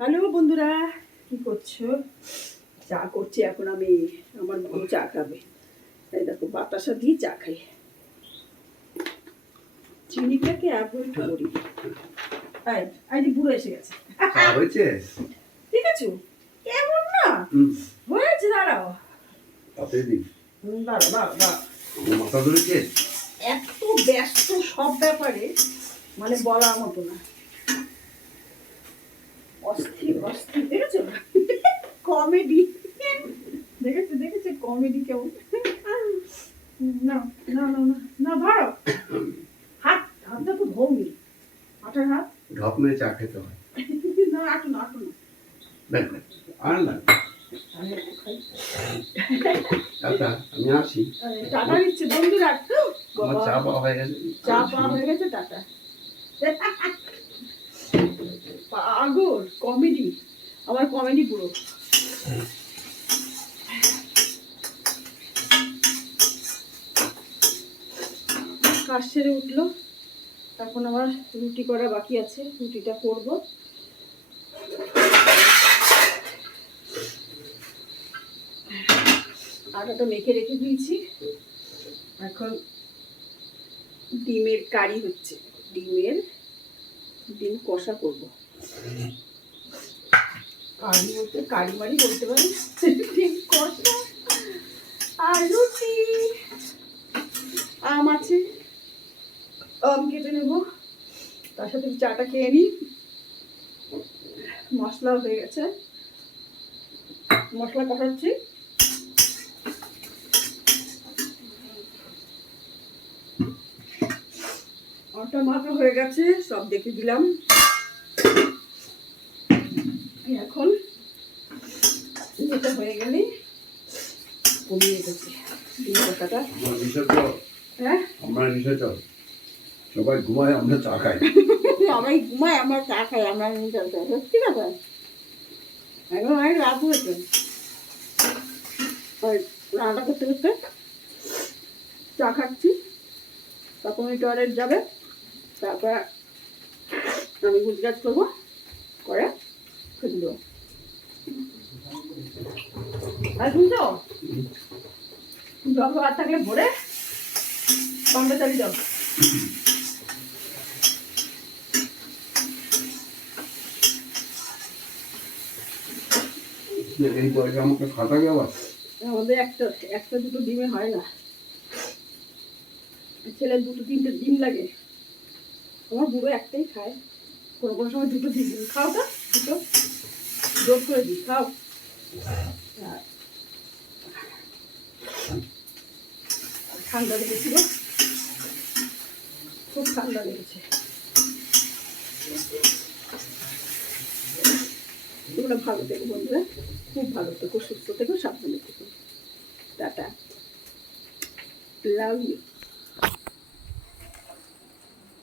Hello বন্ধুরা, কি করছো? চা করছি এখন আমি। আমার বউ চা খাবে। এই দেখো বাতাসা দিয়ে চা খাই। চিনিটাকে অ্যাভয়েড করি। এই যে বুড়ো এসে গেছে। ঠিক আছে, কেমন না হয়েছে? দাঁড়াও দাঁড়াও। এত ব্যস্ত সব ব্যাপারে, মানে বলার মতো না। অস্থির দেখেছো? কমেডি দেখেছো কমেডি কেমন? না না না না না, ধরো হাতটা তো ধোনি। হাতের হাত ঢপ মেরে চা খেতে হয় না, আটু না আর না। আমি আসি। টাটা দিচ্ছে বন্ধুরা। আমার চা পাওয়া হয়ে গেছে। টাটা। পাগল কমেডি, আমার কমেডি পুরো। কাজ সেরে উঠলো, এখন আমার রুটি করা বাকি আছে, রুটিটা করবো। আটাটা মেখে রেখে দিয়েছি, এখন ডিমের কারি হচ্ছে। ডিম কষা করবো। কারি বলতে কারি মারি বলতে পারি। ডিম কষা আর রুটি। আম আছে, আম কেটে নেব, তার সাথে চাটা খেয়ে নিই। মশলাও হয়ে গেছে, মশলা কষাচ্ছি। আটা মাখা হয়ে গেছে, সব দেখে দিলাম। এখন যেটা হয়ে গেলে কমিয়ে গেছে ডিম কষাটা। হ্যাঁ, সবাই ঘুমায়, আমরা চা খাই। সবাই ঘুমায়, আমরা চা খাই। আমরা সত্যি কথা, এখন অনেক রাত হয়েছে। রান্না করতে করতে চা খাচ্ছি, তখন ওই টয়লেট যাবে, তারপর আমি গুজরাট করবো, করে খেতে দেবো। আর শুনছো, জল ভাত থাকলে ভরে পান্ডা চালিয়ে যাও। এই বয়সে আমাকে খাতা গেওয়া। আমাদের একটা দুটো ডিমে হয় না, ছেলের দুটো তিনটে ডিম লাগে। আমার বুড়ো একটাই খায়, কোনো কোনো সময় দুটো ডিম। খাও তো, দুটো জোর করে দিই, খাও। ঠান্ডা লেগেছিল, খুব ঠান্ডা লেগেছে। তোমরা ভালো থেকো বন্ধুরা, খুব ভালো থেকো, সুস্থ থেকো, সাবধানে থেকো। Tata, love you.